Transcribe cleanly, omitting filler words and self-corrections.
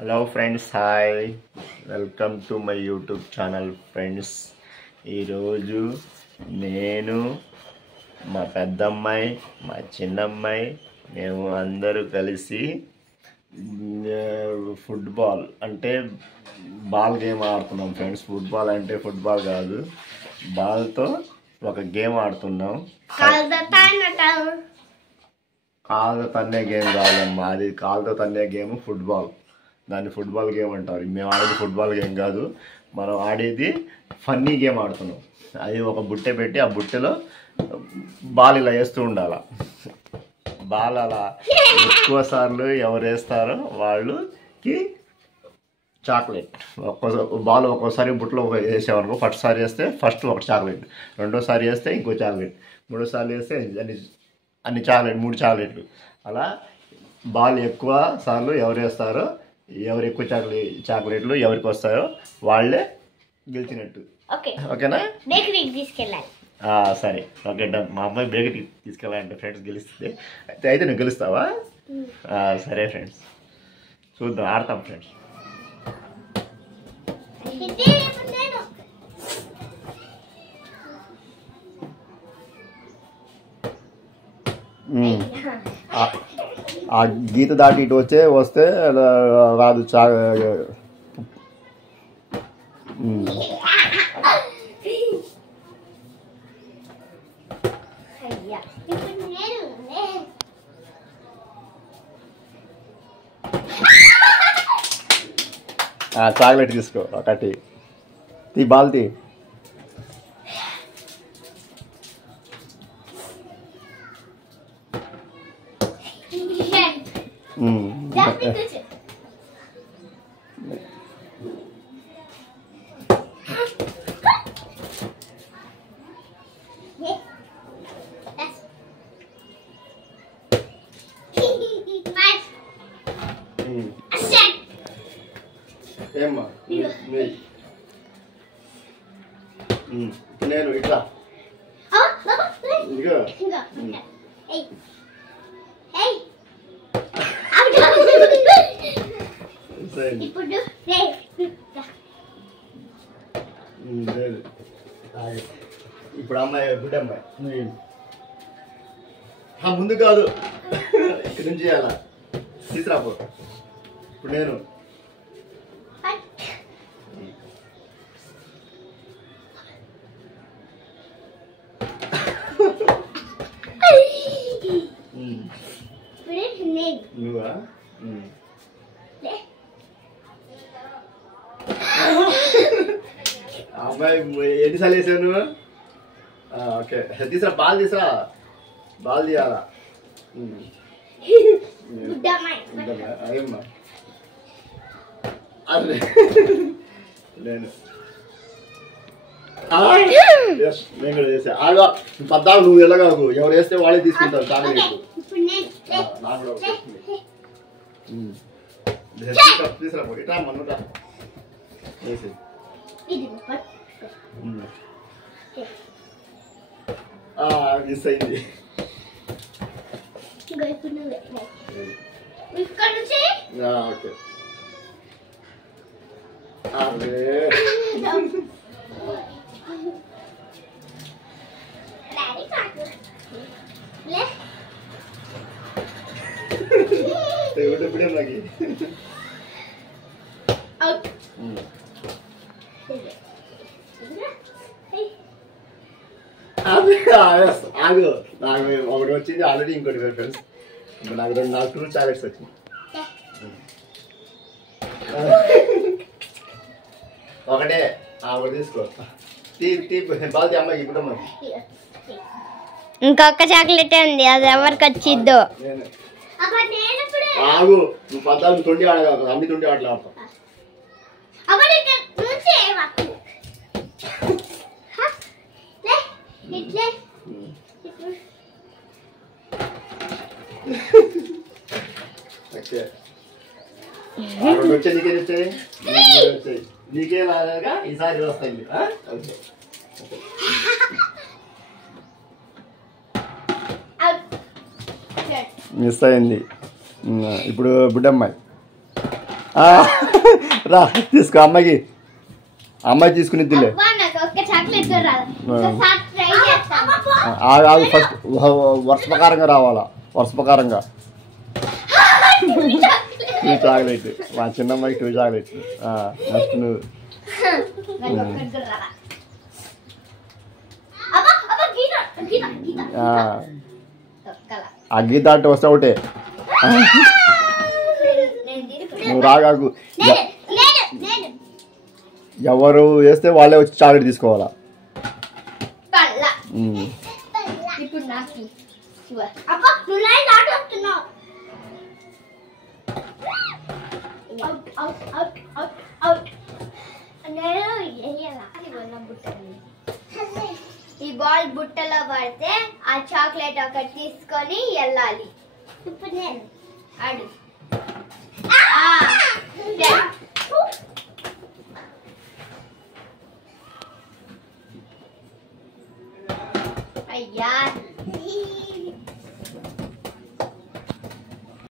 Hello friends, hi, welcome to my YouTube channel friends. ఈరోజు నేను, మా పెద్దమ్మాయి, మా చిన్నమ్మాయి, మేము అందరూ కలిసి ఫుట్బాల్ అంటే బాల్ గేమ్ ఆడుతున్నాం ఫ్రెండ్స్. ఫుట్బాల్ అంటే ఫుట్బాల్ కాదు, బాల్తో ఒక గేమ్ ఆడుతున్నాం. కాళ్ళతో తన్నే గేమ్ కాదమ్మా, అది కాళ్ళతో తన్నే గేమ్ ఫుట్బాల్. దాన్ని ఫుట్బాల్ గేమ్ అంటారు. మేము ఆడేది ఫుట్బాల్ గేమ్ కాదు, మనం ఆడేది ఫన్నీ గేమ్ ఆడుతున్నాం. అది ఒక బుట్టె పెట్టి ఆ బుట్టెలో బాల్ ఇలా వేస్తూ ఉండాలి. బాల్ అలా ఎక్కువ సార్లు ఎవరు వేస్తారో వాళ్ళకి చాక్లెట్. బాల్ ఒక్కోసారి బుట్టలో వేసేవాళ్ళకు ఫస్ట్ సారి వేస్తే ఫస్ట్ ఒక చాక్లెట్, రెండోసారి వేస్తే ఇంకో చాక్లెట్, మూడోసారి వేస్తే అన్ని చాక్లెట్, 3 చాక్లెట్లు. అలా బాల్ ఎక్కువ సార్లు ఎవరు వేస్తారో, ఎవరు ఎక్కువ చాక్లెట్లు ఎవరికి వస్తాయో వాళ్ళే గెలిచినట్టు. ఓకేనా? బేకరీకి తీసుకెళ్ళాలి. సరే, ఓకే, డన్. మా అమ్మాయి బేకరీకి తీసుకెళ్ళాలంటే ఫ్రెండ్స్ గెలిస్తే అయితే నువ్వు గెలుస్తావా? సరే ఫ్రెండ్స్, చూద్దాం, ఆడతాం ఫ్రెండ్స్. ఆ గీత దాటి ఇటు వస్తే రాదు. చాక్లెట్ తీసుకో, ఒకటి తీ, బాల్ తీ. ఏమ్మా నేను ఇట్లా ఇప్పుడు అమ్మాయి, గుడ్డమ్మాయి, ముందు కాదు, ఇక్కడి నుంచి చేయాలా, తీసుకురాపో. ఇప్పుడు నేను నువ్వా? అమ్మాయి ఎన్నిసార్లు వేసావు నువ్వు? ఓకే, తీసురా, బాల్ తీసురా, బాల్ తీయాలా. అదేమ్మా, అదే నేను కూడా చేసా. ఆగా 14 నువ్వు వెళ్ళగాకు, ఎవరు వేస్తే వాళ్ళే తీసుకుంటారు చాక్లెట్లు. నాకు కూడా తీసురా, ఇట్లా మన్నుట వేసి మిస్ అయింది. ఓకే, ఆగు, నాకు ఒకటి వచ్చింది ఆల్రెడీ, ఇంకోటి ఫ్రెండ్స్. నాకు 2 చాక్లెట్స్ వచ్చింది. ఒకటే ఒకటి తీసుకో, బాల్ అమ్మాయి. ఇప్పుడు ఇంకొక చాక్లెట్ ఉంది, అది ఎవరికి వచ్చిద్దో. ఆగు, నువ్వు 14 తొండి ఆడగా, అన్ని తొండి ఆటలు ఆడతావు. వచ్చే నీకే వచ్చాయి, నీకే లాగా ఈసారి వస్తాయి. మిస్ అయింది. ఇప్పుడు బుడ్డమ్మాయి రా తీసుకో అమ్మాయికి, అమ్మాయి తీసుకునిద్దిలే. నాకు ఒక్క చాక్లెట్ రాదు. ఒకసారి ట్రై చేస్తాను. ఆగు ఫస్ట్ వరుస ప్రకారంగా రావాలా, వరుస ప్రకారంగా. 2 చాక్లెట్ మా చిన్నమ్మాయికి 2 చాక్లెట్స్. నెక్స్ట్ నువ్వు. ఆ గీత అంటే వస్తే ఒకటే. నువ్వు రాగాకు, ఎవరు వేస్తే వాళ్ళే వచ్చి చాక్లెట్ తీసుకోవాలా. ఇప్పుడు నాకు ఈ బాల్ బుట్టలో పడితే ఆ చాక్లెట్ ఒకటి తీసుకొని వెళ్ళాలి. ఇప్పుడు నేను ఆడు. అయ్యా